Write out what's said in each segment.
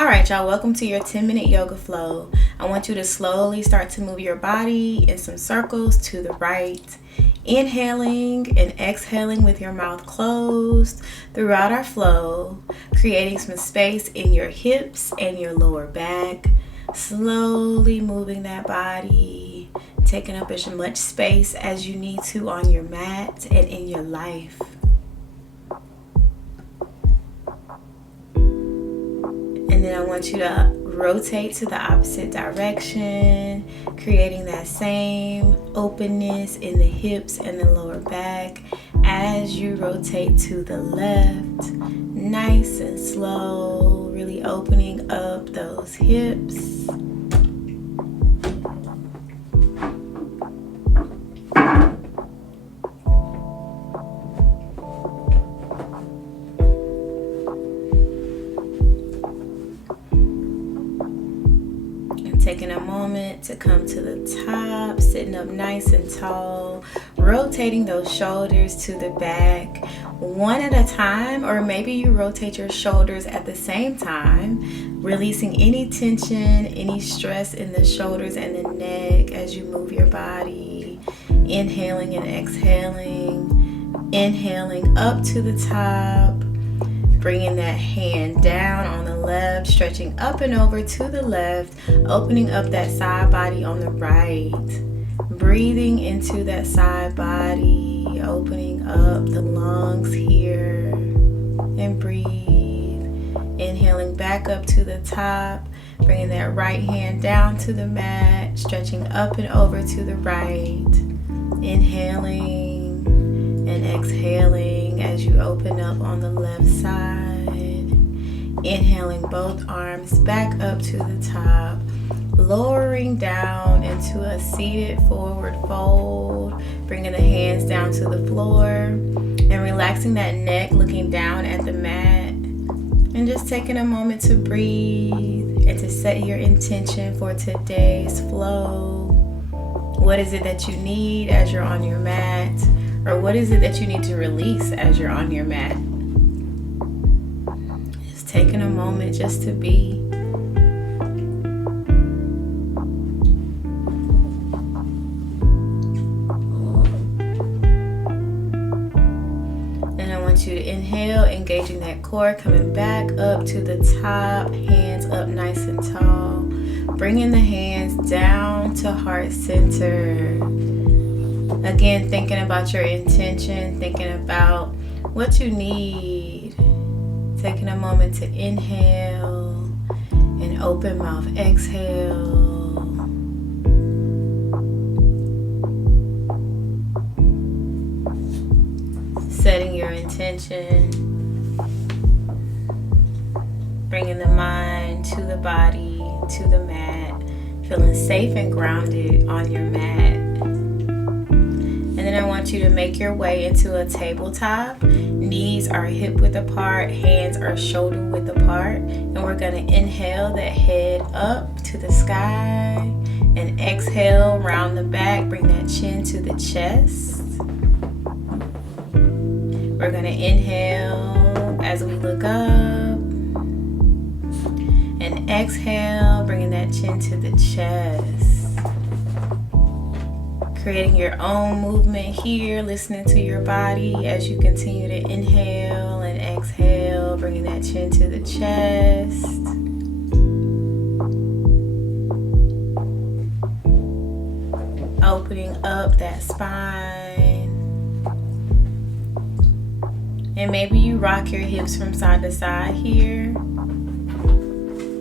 All right, y'all, welcome to your 10-minute yoga flow. I want you to slowly start to move your body in some circles to the right, inhaling and exhaling with your mouth closed throughout our flow, creating some space in your hips and your lower back, slowly moving that body, taking up as much space as you need to on your mat and in your life. And then I want you to rotate to the opposite direction, creating that same openness in the hips and the lower back as you rotate to the left. Nice and slow, really opening up those hips. Taking a moment to come to the top, sitting up nice and tall, rotating those shoulders to the back, one at a time, or maybe you rotate your shoulders at the same time, releasing any tension, any stress in the shoulders and the neck as you move your body, inhaling and exhaling, inhaling up to the top, bringing that hand down on the left, stretching up and over to the left, opening up that side body on the right. Breathing into that side body, opening up the lungs here. And breathe. Inhaling back up to the top, bringing that right hand down to the mat, stretching up and over to the right. Inhaling and exhaling as you open up on the left side. Inhaling both arms back up to the top, lowering down into a seated forward fold, bringing the hands down to the floor and relaxing that neck, looking down at the mat, and just taking a moment to breathe and to set your intention for today's flow. What is it that you need as you're on your mat? Or what is it that you need to release as you're on your mat? Just taking a moment just to be. And I want you to inhale, engaging that core, coming back up to the top, hands up nice and tall. Bringing the hands down to heart center. Again, thinking about your intention, thinking about what you need. Taking a moment to inhale and open mouth exhale. Setting your intention. Bringing the mind to the body, to the mat. Feeling safe and grounded on your mat. And then I want you to make your way into a tabletop. Knees are hip width apart, hands are shoulder width apart. And we're going to inhale that head up to the sky. And exhale, round the back, bring that chin to the chest. We're going to inhale as we look up. And exhale, bringing that chin to the chest. Creating your own movement here, listening to your body as you continue to inhale and exhale, bringing that chin to the chest. Opening up that spine. And maybe you rock your hips from side to side here.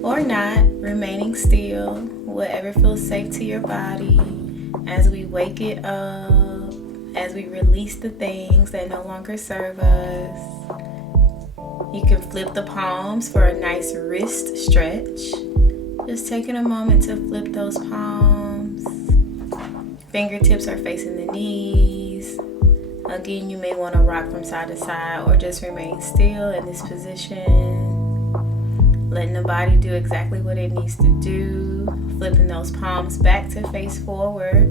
Or not, remaining still, whatever feels safe to your body. As we wake it up, as we release the things that no longer serve us. You can flip the palms for a nice wrist stretch. Just taking a moment to flip those palms. Fingertips are facing the knees. Again, you may want to rock from side to side or just remain still in this position. Letting the body do exactly what it needs to do. Flipping those palms back to face forward.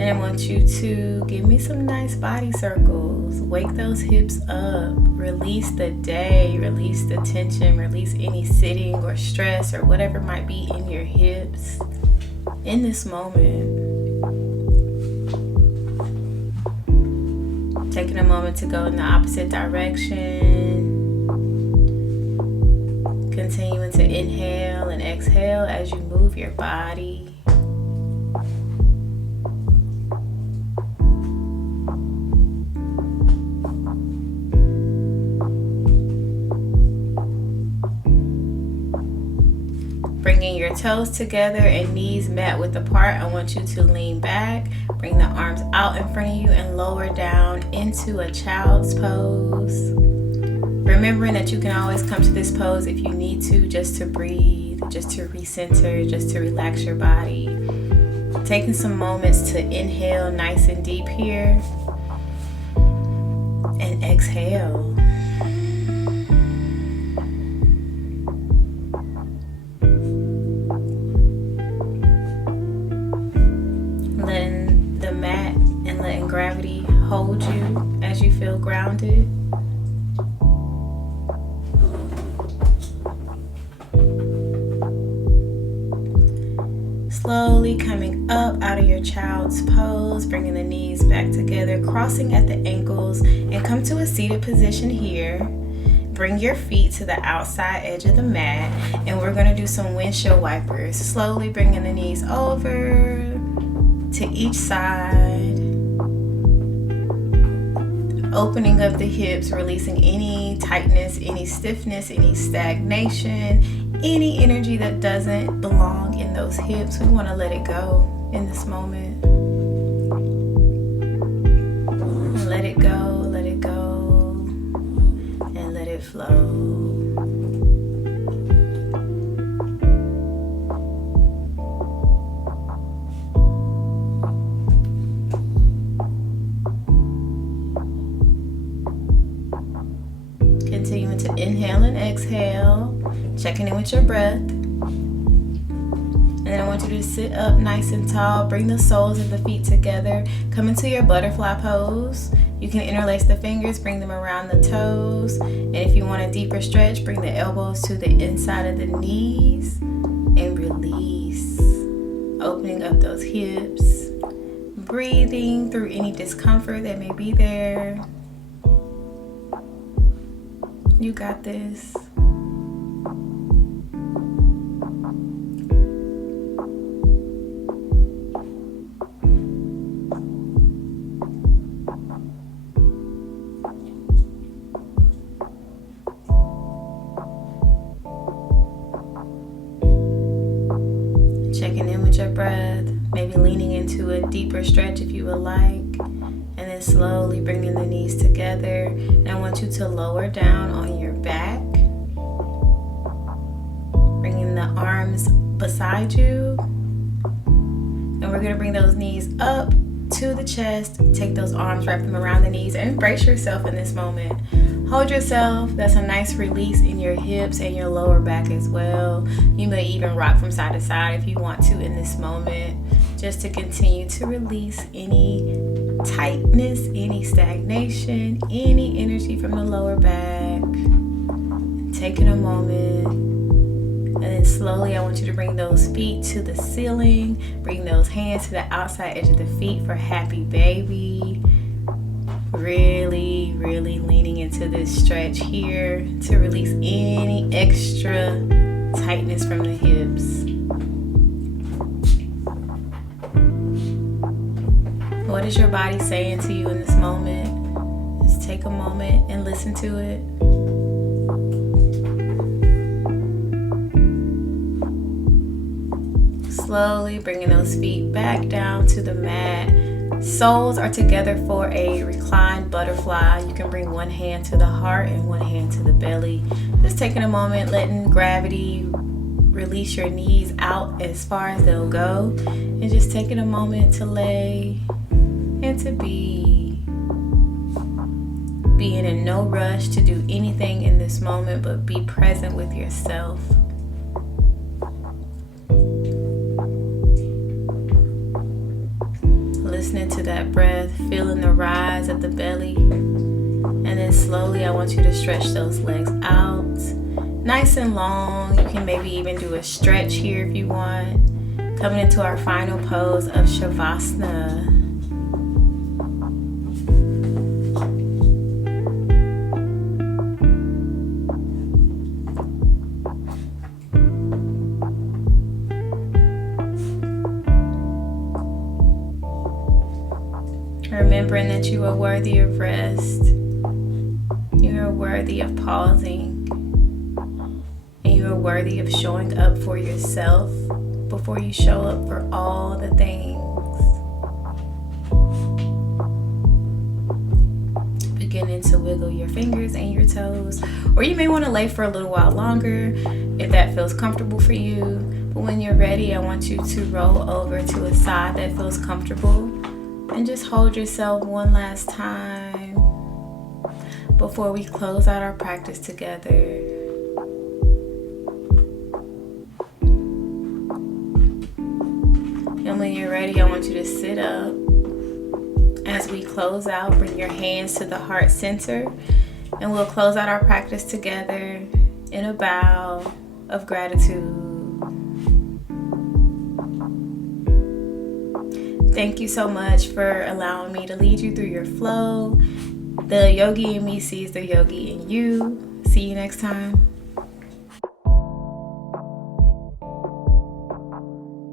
And I want you to give me some nice body circles. Wake those hips up. Release the day, release the tension, release any sitting or stress or whatever might be in your hips in this moment. Taking a moment to go in the opposite direction. Continuing to inhale and exhale as you move your body. Bringing your toes together and knees mat width apart, I want you to lean back, bring the arms out in front of you and lower down into a child's pose. Remembering that you can always come to this pose if you need to, just to breathe, just to recenter, just to relax your body. Taking some moments to inhale nice and deep here and exhale. Letting the mat and letting gravity hold you as you feel grounded. Slowly coming up out of your child's pose, bringing the knees back together, crossing at the ankles, and come to a seated position here. Bring your feet to the outside edge of the mat, and we're going to do some windshield wipers. Slowly bringing the knees over to each side. Opening up the hips, releasing any tightness, any stiffness, any stagnation, any energy that doesn't belong in those hips. We want to let it go in this moment. Let it go, and let it flow. Continuing to inhale and exhale, checking in with your breath. And then I want you to sit up nice and tall. Bring the soles of the feet together. Come into your butterfly pose. You can interlace the fingers, bring them around the toes. And if you want a deeper stretch, bring the elbows to the inside of the knees and release. Opening up those hips. Breathing through any discomfort that may be there. You got this. Checking in with your breath, maybe leaning into a deeper stretch if you would like. And then slowly bringing the knees together. And I want you to lower down on your back. Bringing the arms beside you. And we're going to bring those knees up to the chest. Take those arms, wrap them around the knees, and embrace yourself in this moment. Hold yourself. That's a nice release in your hips and your lower back as well. You may even rock from side to side if you want to in this moment, just to continue to release any tightness, any stagnation, any energy from the lower back. Taking a moment, and then slowly I want you to bring those feet to the ceiling. Bring those hands to the outside edge of the feet for happy baby. Really, really leaning into this stretch here to release any extra tightness from the hips. What is your body saying to you in this moment? Just take a moment and listen to it. Slowly bringing those feet back down to the mat. Soles are together for a reclined butterfly. You can bring one hand to the heart and one hand to the belly. Just taking a moment, letting gravity release your knees out as far as they'll go. And just taking a moment to lay and to be. Being in no rush to do anything in this moment, but be present with yourself. Listening feeling the rise of the belly. And then slowly I want you to stretch those legs out. Nice and long. You can maybe even do a stretch here if you want. Coming into our final pose of Shavasana. Remembering that you are worthy of rest. You are worthy of pausing. And you are worthy of showing up for yourself before you show up for all the things. Beginning to wiggle your fingers and your toes. Or you may want to lay for a little while longer if that feels comfortable for you. But when you're ready, I want you to roll over to a side that feels comfortable. And just hold yourself one last time before we close out our practice together. And when you're ready, I want you to sit up. As we close out, bring your hands to the heart center. And we'll close out our practice together in a bow of gratitude. Thank you so much for allowing me to lead you through your flow. The yogi in me sees the yogi in you. See you next time.